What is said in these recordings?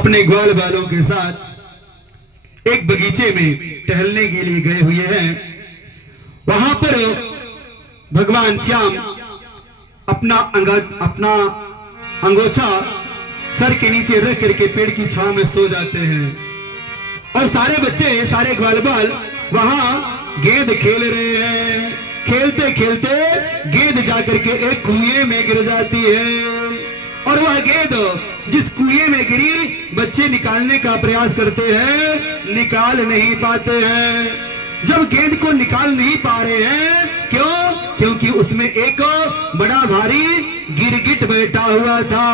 अपने ग्वाल बालों के साथ एक बगीचे में टहलने के लिए गए हुए हैं। वहां पर भगवान श्याम अपना अंगोछा सर के नीचे रख करके पेड़ की छांव में सो जाते हैं और सारे बच्चे, सारे ग्वाल बाल वहां गेंद खेल रहे हैं। खेलते खेलते गेंद जाकर के एक कुएं में गिर जाती है और वह गेंद जिस कुएं में गिरी बच्चे निकालने का प्रयास करते हैं, निकाल नहीं पाते हैं। जब गेंद को निकाल नहीं पा रहे हैं, क्यों? क्योंकि उसमें एक बड़ा भारी गिरगिट बैठा हुआ था।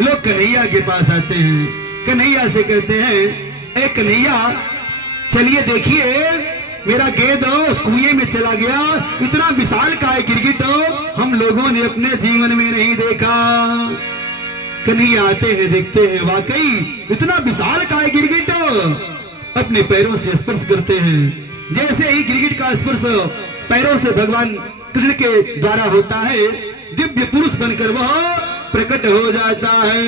लोग कन्हैया के पास आते हैं, कन्हैया से कहते हैं, ए कन्हैया, चलिए देखिए मेरा गेंद उस कुएं में चला गया। इतना विशाल काय गिरगिट हम लोगों ने अपने जीवन में नहीं देखा। कन्हैया आते हैं, देखते हैं वाकई इतना विशाल काय गिरगिट अपने पैरों से स्पर्श करते हैं। जैसे ही गिरगिट का स्पर्श पैरों से भगवान कृष्ण के द्वारा होता है, दिव्य पुरुष बनकर वह प्रकट हो जाता है।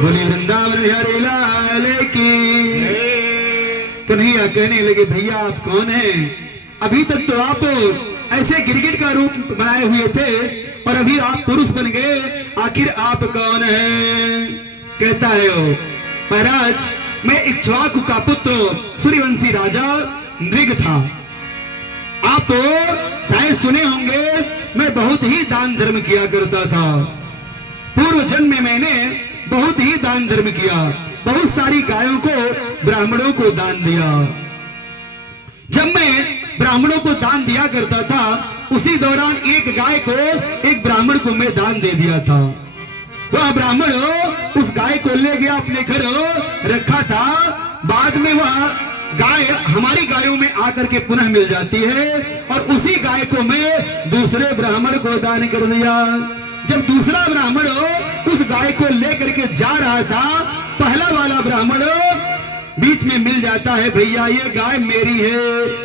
बोले वृंदावन बिहारी लाल की। कन्हैया कहने लगे, भैया आप कौन हैं? अभी तक तो आप ऐसे गिरगिट का रूप बनाए हुए थे और अभी आप पुरुष बन गए, आखिर आप कौन हैं? कहता है ओ महाराज, मैं इक्ष्वाकु का पुत्र सूर्यवंशी राजा नृग था। आप तो शायद सुने होंगे मैं बहुत ही दान धर्म किया करता था। पूर्व जन्म में मैंने बहुत ही दान धर्म किया, बहुत सारी गायों को ब्राह्मणों को दान दिया। जब मैं ब्राह्मणों को दान दिया करता था, उसी दौरान एक गाय को एक ब्राह्मण को मैं दान दे दिया था। वह ब्राह्मण उस गाय को ले गया, अपने घर रखा था। बाद में वह गाय हमारी गायों में आकर के पुनः मिल जाती है और उसी गाय को मैं दूसरे ब्राह्मण को दान कर दिया। जब दूसरा ब्राह्मण उस गाय को लेकर के जा रहा था, पहला वाला ब्राह्मण बीच में मिल जाता है, भैया ये गाय मेरी है,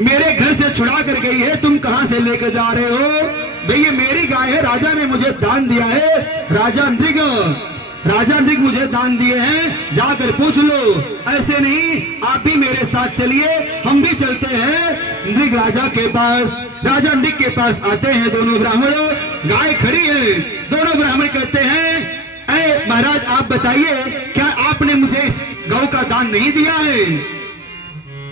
मेरे घर से छुड़ा कर गई है, तुम कहां से लेकर जा रहे हो? भैया मेरी गाय है, राजा ने मुझे दान दिया है, राजा नृग मुझे दान दिए हैं, जाकर पूछ लो। ऐसे नहीं, आप भी मेरे साथ चलिए, हम भी चलते हैं नृग राजा के पास। राजा नृग के पास आते हैं दोनों ब्राह्मण, गाय खड़ी है। दोनों ब्राह्मण कहते हैं, ऐ महाराज आप बताइए, क्या आपने मुझे इस गौ का दान नहीं दिया है?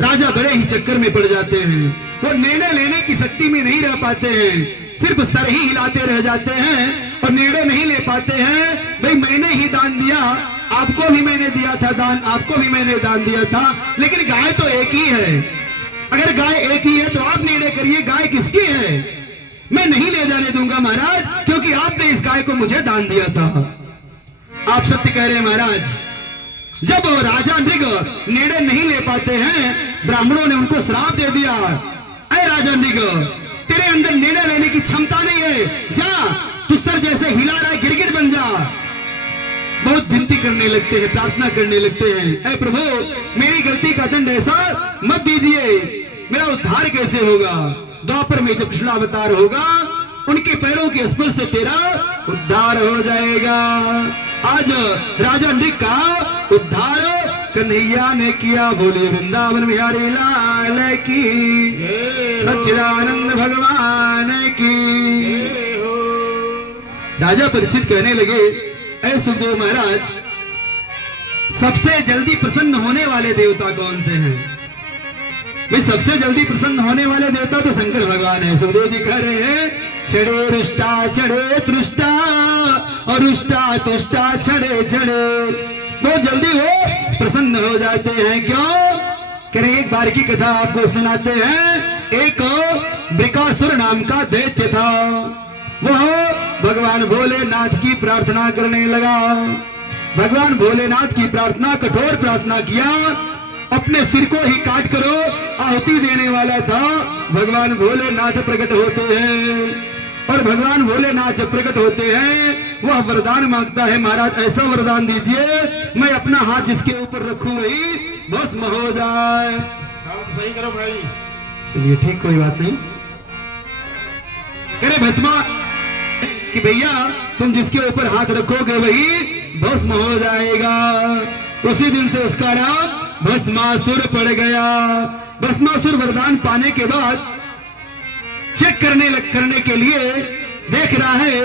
राजा बड़े ही चक्कर में पड़ जाते हैं, वो निर्णय लेने की शक्ति में नहीं रह पाते हैं, सिर्फ सर ही हिलाते रह जाते हैं और निर्णय नहीं ले पाते हैं। भाई मैंने ही दान दिया, आपको भी मैंने दिया था दान, आपको भी मैंने दान दिया था, लेकिन गाय तो एक ही है। अगर गाय एक ही है तो आप निर्णय करिए गाय किसकी है? मैं नहीं ले जाने दूंगा महाराज, क्योंकि आपने इस गाय को मुझे दान दिया था। आप सत्य कह रहे हैं महाराज। जब राजा नृग निर्णय नहीं ले पाते हैं, ब्राह्मणों ने उनको श्राप दे दिया, ऐ राजा नृग, तेरे अंदर निर्णय लेने की क्षमता नहीं है, जा तू सर जैसे हिला रहा है गिरगिट बन जा। बहुत विनती करने लगते हैं, प्रार्थना करने लगते हैं, ऐ प्रभु मेरी गलती का दंड ऐसा मत दीजिए, मेरा उद्धार कैसे होगा? द्वापर में जब कृष्ण अवतार होगा, उनके पैरों के स्पर्श से तेरा उद्धार हो जाएगा। आज राजा नृग का उद्धार कन्हैया ने किया। बोले वृंदावन बिहारी लाल की, सच्चिदानंद भगवान की। राजा परीक्षित कहने लगे, ऐ सुखदेव महाराज, सबसे जल्दी प्रसन्न होने वाले देवता कौन से हैं? भाई सबसे जल्दी प्रसन्न होने वाले देवता तो शंकर भगवान है। सुखदेव जी कह रहे हैं, चढ़े रुष्टा चढ़े तृष्टा और रुष्टा तुष्टा चढ़े चढ़े, बहुत जल्दी वो प्रसन्न हो जाते हैं। क्यों? कह रहे एक बार की कथा आपको सुनाते हैं। एक वृकासुर नाम का दैत्य था, वह भगवान भोलेनाथ की प्रार्थना करने लगा। भगवान भोलेनाथ की प्रार्थना, कठोर प्रार्थना किया, अपने सिर को ही काट करो आहुति देने वाला था। भगवान भोलेनाथ प्रकट होते हैं और भगवान भोलेनाथ जब प्रकट होते हैं, वह वरदान मांगता है, महाराज ऐसा वरदान दीजिए मैं अपना हाथ जिसके ऊपर रखूं वही भस्म हो जाए। सही करो भाई। चलिए ठीक, कोई बात नहीं। करे भस्मा कि भैया तुम जिसके ऊपर हाथ रखोगे वही भस्म हो जाएगा। उसी दिन से उसका नाम भस्मासुर पड़ गया। भस्मासुर वरदान पाने के बाद चेक करने के लिए देख रहा है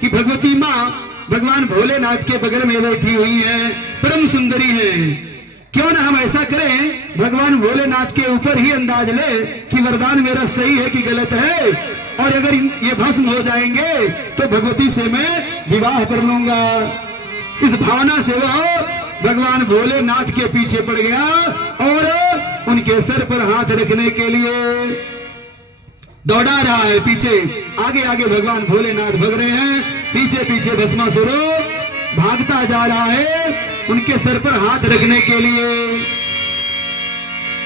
कि भगवती माँ भगवान भोलेनाथ के बगल में बैठी हुई है, परम सुंदरी है। क्यों ना हम ऐसा करें, भगवान भोलेनाथ के ऊपर ही अंदाज ले कि वरदान मेरा सही है कि गलत है, और अगर ये भस्म हो जाएंगे तो भगवती से मैं विवाह कर लूंगा। इस भावना से वह भगवान भोलेनाथ के पीछे पड़ गया और उनके सर पर हाथ रखने के लिए दौड़ा रहा है। पीछे आगे आगे भगवान भोलेनाथ भाग रहे हैं, पीछे पीछे भस्मासुर भागता जा रहा है उनके सर पर हाथ रखने के लिए।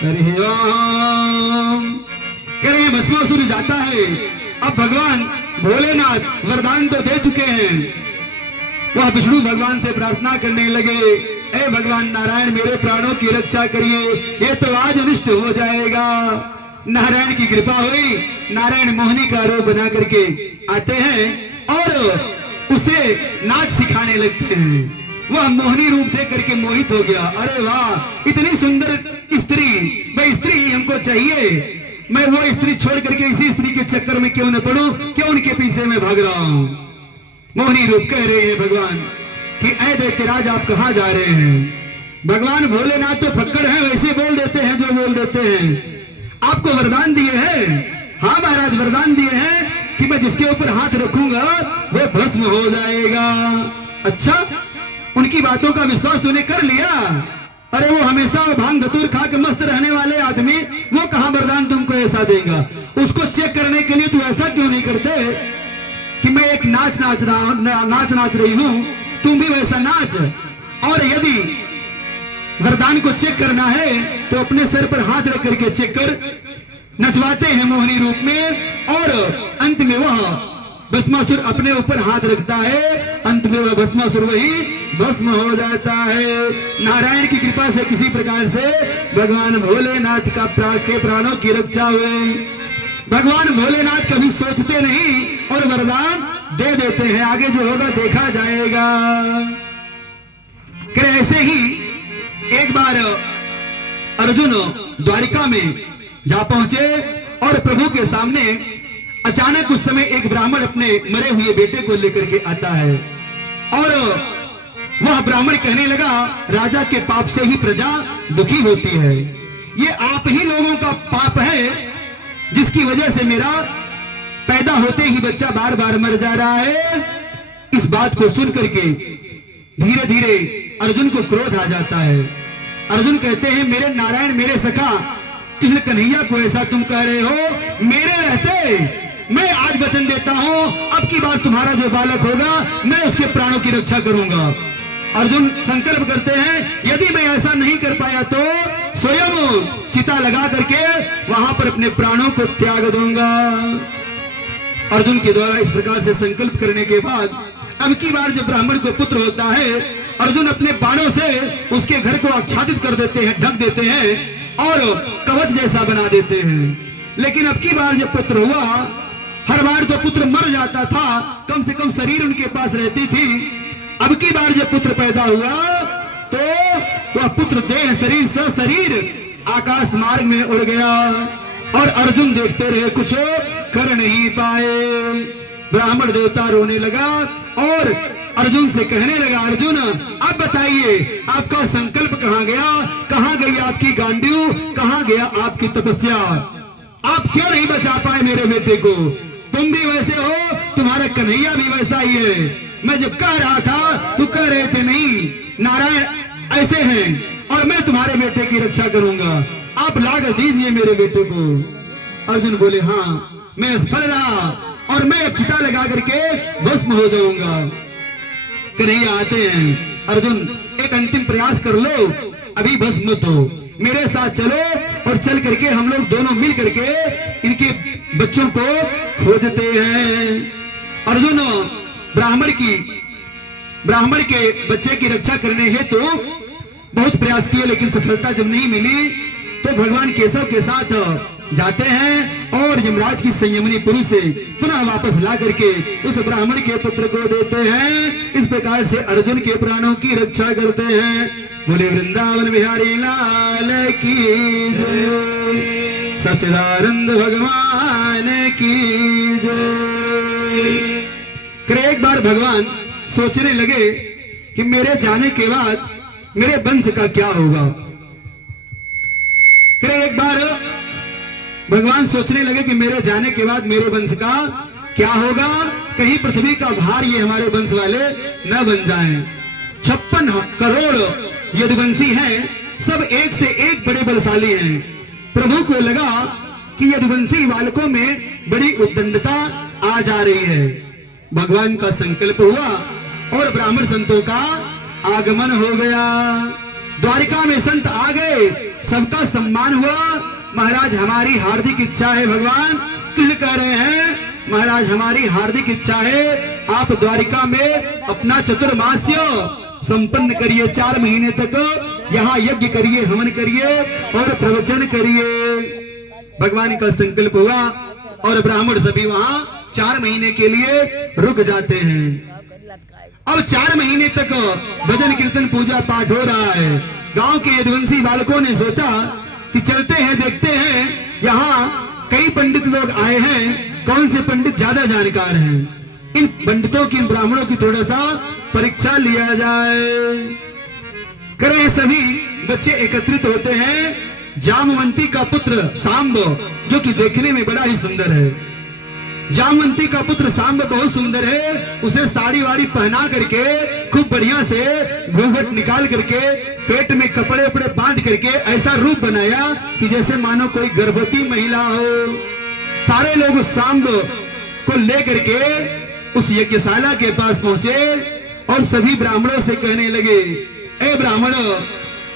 हरि ओम करे भस्मासुर जाता है। अब भगवान भोलेनाथ वरदान तो दे चुके हैं, वह विष्णु भगवान से प्रार्थना करने लगे, हे भगवान नारायण मेरे प्राणों की रक्षा करिए, ये तो आज अनिष्ट हो जाएगा। नारायण की कृपा हुई, नारायण मोहिनी का रूप बना करके आते हैं और उसे नाच सिखाने लगते हैं। वह मोहिनी रूप देख करके मोहित हो गया, अरे वाह इतनी सुंदर स्त्री, भाई स्त्री ही हमको चाहिए, मैं वो स्त्री छोड़ करके इसी स्त्री के चक्कर में क्यों न पड़ूं, क्यों उनके पीछे में भाग रहा हूं। मोहिनी रूप कह रहे हैं भगवान कि ऐ दैत्यराज आप कहां जा रहे हैं। भगवान भोलेनाथ तो फक्कड़ हैं, वैसे बोल देते हैं जो बोल देते हैं। आपको वरदान दिए हैं, हाँ महाराज वरदान दिए हैं कि मैं जिसके ऊपर हाथ रखूंगा वो भस्म हो जाएगा। अच्छा उनकी बातों का विश्वास तूने कर लिया? अरे वो हमेशा भांग धतूर खा के मस्त रहने वाले आदमी, वो कहां वरदान तुमको ऐसा देगा। उसको चेक करने के लिए तू ऐसा क्यों नहीं करते कि मैं एक नाच नाच रही हूं, तुम भी वैसा नाच। और यदि वरदान को चेक करना है तो अपने सर पर हाथ रख करके चेक कर। नचवाते हैं मोहिनी रूप में और अंत में वह भस्मासुर अपने ऊपर हाथ रखता है, अंत में वह भस्मासुर वही भस्म हो जाता है। नारायण की कृपा से किसी प्रकार से भगवान भोलेनाथ का प्राणों की रक्षा हुई। भगवान भोलेनाथ कभी सोचते नहीं और वरदान दे देते हैं, आगे जो होगा देखा जाएगा। ऐसे ही एक बार अर्जुन द्वारिका में जा पहुंचे और प्रभु के सामने अचानक उस समय एक ब्राह्मण अपने मरे हुए बेटे को लेकर के आता है और वह ब्राह्मण कहने लगा राजा के पाप से ही प्रजा दुखी होती है, ये आप ही लोगों का पाप है जिसकी वजह से मेरा पैदा होते ही बच्चा बार बार मर जा रहा है। इस बात को सुन करके धीरे धीरे अर्जुन को क्रोध आ जाता है। अर्जुन कहते हैं मेरे नारायण मेरे सखा कृष्ण कन्हैया को ऐसा तुम कह रहे हो, मेरे रहते मैं आज वचन देता हूं अब की बार तुम्हारा जो बालक होगा मैं उसके प्राणों की रक्षा करूंगा। अर्जुन संकल्प करते हैं यदि मैं ऐसा नहीं कर पाया तो स्वयं चिता लगा करके वहां पर अपने प्राणों को त्याग दूंगा। अर्जुन के द्वारा इस प्रकार से संकल्प करने के बाद अब की बार जब ब्राह्मण को पुत्र होता है अर्जुन अपने बाणों से उसके घर को आच्छादित कर देते हैं, ढक देते हैं और कवच जैसा बना देते हैं। लेकिन अब की बार जब पुत्र हुआ, हर बार तो पुत्र मर जाता था, कम से कम शरीर उनके पास रहती थी। अब की बार जब पुत्र पैदा हुआ तो वह पुत्र देह शरीर सशरीर आकाश मार्ग में उड़ गया और अर्जुन देखते रहे, कुछ कर नहीं पाए। ब्राह्मण देवता रोने लगा और अर्जुन से कहने लगा अर्जुन अब बताइए आपका संकल्प कहां गया, कहां गई आपकी गांडीव, कहां गया आपकी तपस्या, आप क्यों नहीं बचा पाए मेरे बेटे को। तुम भी वैसे हो, तुम्हारा कन्हैया भी वैसा ही है। मैं जब कह रहा था तो कह रहे थे नहीं नारायण ऐसे हैं और मैं तुम्हारे बेटे की रक्षा करूंगा, आप लाकर दीजिए मेरे बेटे को। अर्जुन बोले हाँ मैं असफल रहा और मैं अब चिता लगा करके भस्म हो जाऊंगा। कन्हैया आते हैं, अर्जुन एक अंतिम प्रयास कर लो, अभी भस्म मत हो, मेरे साथ चलो और चल करके हम लोग दोनों मिल करके इनके बच्चों को खोजते हैं। अर्जुन ब्राह्मण के बच्चे की रक्षा करने हेतु बहुत प्रयास किए लेकिन सफलता जब नहीं मिली तो भगवान केशव के साथ जाते हैं और यमराज की संयमनी पुरी से पुनः वापस ला करके उस ब्राह्मण के पुत्र को देते हैं। इस प्रकार से अर्जुन के प्राणों की रक्षा करते हैं। बोले वृंदावन बिहारी लाल की जय, सच्चिदानंद भगवान की जय। करे एक बार भगवान सोचने लगे कि मेरे जाने के बाद मेरे वंश का क्या होगा। करे एक बार भगवान सोचने लगे कि मेरे जाने के बाद मेरे वंश का क्या होगा, कहीं पृथ्वी का भार ये हमारे वंश वाले न बन जाएं। 56 करोड़ यदुवंशी हैं, सब एक से एक बड़े बलशाली हैं। प्रभु को लगा कि यदुवंशी बालकों में बड़ी उद्दंडता आ जा रही है। भगवान का संकल्प हुआ और ब्राह्मण संतों का आगमन हो गया। द्वारिका में संत आ गए, सबका सम्मान हुआ। महाराज हमारी हार्दिक इच्छा है, भगवान कृष्ण कह रहे हैं, महाराज हमारी हार्दिक इच्छा है, आप द्वारिका में अपना चतुर्मास्य संपन्न करिए। 4 महीने तक यहाँ यज्ञ करिए, हवन करिए और प्रवचन करिए। भगवान का संकल्प हुआ और ब्राह्मण सभी वहां 4 महीने के लिए रुक जाते हैं। अब 4 महीने तक भजन कीर्तन पूजा पाठ हो रहा है। गांव के यदुवंशी बालकों ने सोचा कि चलते हैं, देखते हैं, यहाँ कई पंडित लोग आए हैं, कौन से पंडित ज्यादा जानकार हैं। इन पंडितों की, इन ब्राह्मणों की थोड़ा सा परीक्षा लिया जाए। करे सभी बच्चे एकत्रित होते हैं। जामवंती का पुत्र सांब, जो कि देखने में बड़ा ही सुंदर है। जामवंती का पुत्र सांब बहुत सुंदर है। उसे साड़ी वाड़ी पहना करके खूब बढ़िया से घूंघट निकाल करके पेट में कपड़े उपड़े बांध करके ऐसा रूप बनाया कि जैसे मानो कोई गर्भवती महिला हो। सारे लोग उस सांब को लेकर के उस यज्ञशाला के पास पहुंचे और सभी ब्राह्मणों से कहने लगे, ए ब्राह्मणों,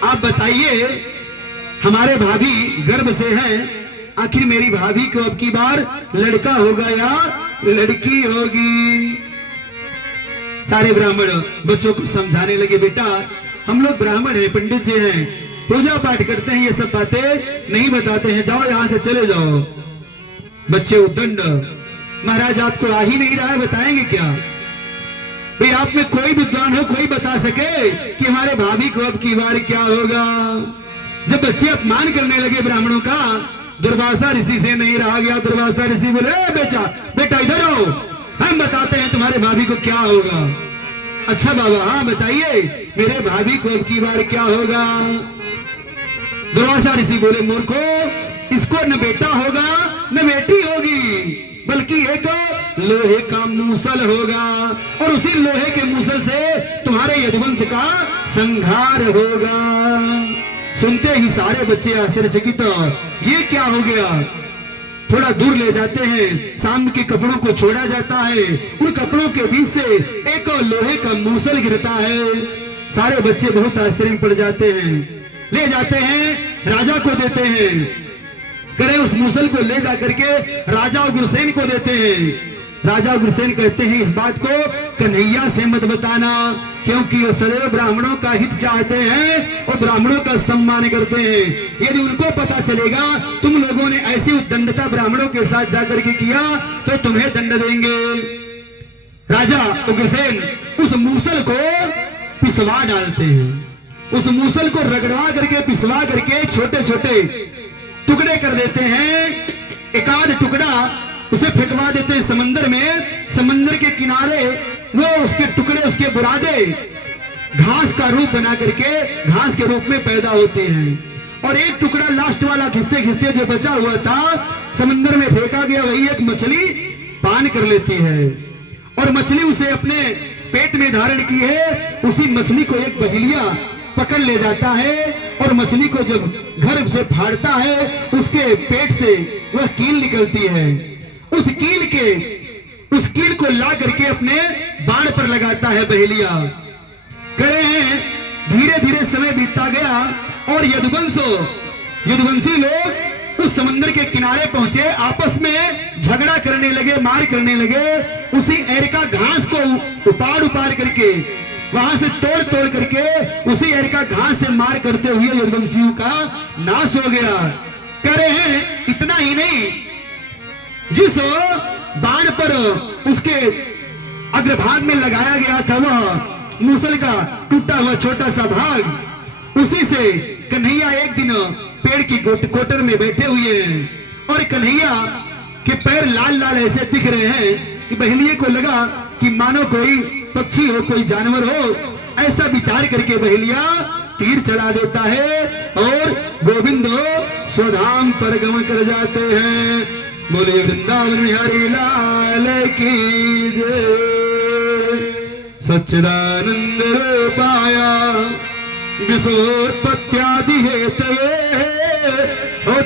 आप बताइए, हमारे भाभी गर्भ से हैं, आखिर मेरी भाभी को अब की बार लड़का होगा या लड़की होगी। सारे ब्राह्मण बच्चों को समझाने लगे, बेटा हम लोग ब्राह्मण हैं, पंडित जी हैं, पूजा पाठ करते हैं, ये सब बातें नहीं बताते हैं, जाओ यहां से चले जाओ। बच्चे उद्दंड, महाराज आपको आ ही नहीं रहा है, बताएंगे क्या? भाई आप में कोई विद्वान हो, कोई बता सके कि हमारे भाभी को अब की बार क्या होगा। जब बच्चे अपमान करने लगे ब्राह्मणों का, दुर्वासा ऋषि से नहीं रहा गया। दुर्वासा ऋषि बोले, बेटा इधर आओ, हम बताते हैं तुम्हारे भाभी को क्या होगा। अच्छा बाबा, हाँ बताइए, मेरे भाभी को अब की बार क्या होगा। दुर्वासा ऋषि बोले, मूर्खो, इसको न बेटा होगा न बेटी होगी, बल्कि एक लोहे का मूसल होगा, और उसी लोहे के मूसल से तुम्हारे यदुवंश का संहार होगा। सुनते ही सारे बच्चे आश्चर्यचकित, ये क्या हो गया। थोड़ा दूर ले जाते हैं, सांब के कपड़ों को छोड़ा जाता है, उन कपड़ों के बीच से एक लोहे का मूसल गिरता है। सारे बच्चे बहुत आश्चर्य में पड़ जाते हैं। ले जाते हैं, राजा को देते हैं। करे उस मूसल को ले जाकर के राजा उग्रसेन को देते हैं। राजा उग्रसेन कहते हैं, इस बात को कन्हैया से मत बताना, क्योंकि वो सदैव ब्राह्मणों का हित चाहते हैं और ब्राह्मणों का सम्मान करते हैं। यदि उनको पता चलेगा तुम लोगों ने ऐसी उद्दंडता ब्राह्मणों के साथ जाकर के किया तो तुम्हें दंड देंगे। राजा उग्रसेन उस मूसल को पिसवा डालते हैं। उस मूसल को रगड़वा करके, पिसवा करके छोटे छोटे टुकड़े कर देते हैं। एक आध टुकड़ा उसे फेंकवा देते हैं समंदर में। समंदर के किनारे वो उसके टुकड़े, उसके बुरादे घास का रूप बना करके घास के रूप में पैदा होते हैं। और एक टुकड़ा लास्ट वाला खिंचते खिंचते जो बचा हुआ था समंदर में फेंका गया, वही एक मछली पान कर लेती है और मछली उसे अपने पेट में धारण की है। उसी मछली को एक बहेलिया पकड़ ले जाता है और मछली को जब घर से फाड़ता है उसके पेट से वह कील निकलती है। उस कील को ला करके अपने बाण पर लगाता है बहेलिया। कह रहे हैं धीरे धीरे समय बीतता गया और यदुवंशी लोग उस समंदर के किनारे पहुंचे, आपस में झगड़ा करने लगे, मार करने लगे। उसी एरका घास को उपाड़ करके वहां से तोड़ करके उसी एर का घास से मार करते हुए यदुवंशियों का नाश हो गया। कह रहे हैं इतना ही नहीं, जिस बाण पर उसके अग्रभाग में लगाया गया था वह मूसल का टूटा हुआ छोटा सा भाग, उसी से कन्हैया एक दिन पेड़ की कोटर में बैठे हुए हैं और कन्हैया के पैर लाल लाल ऐसे दिख रहे हैं कि बहेलिए को लगा कि मानो कोई पक्षी हो, कोई जानवर हो। ऐसा विचार करके बहेलिया तीर चला देता है और गोविंदो स्वधाम पर गमन कर जाते हैं। बोले वृंदावन बिहारी लाल की जय। सच्चिदानंद रूपाया विश्वोत्पत्त्यादि हेतवे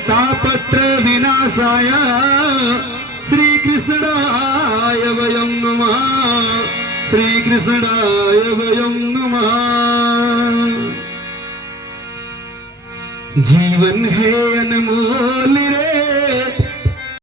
तापत्र विनाशाय श्री कृष्णाय वयं नमः, श्री कृष्णाय वयं नमः। जीवन है अनमोल रे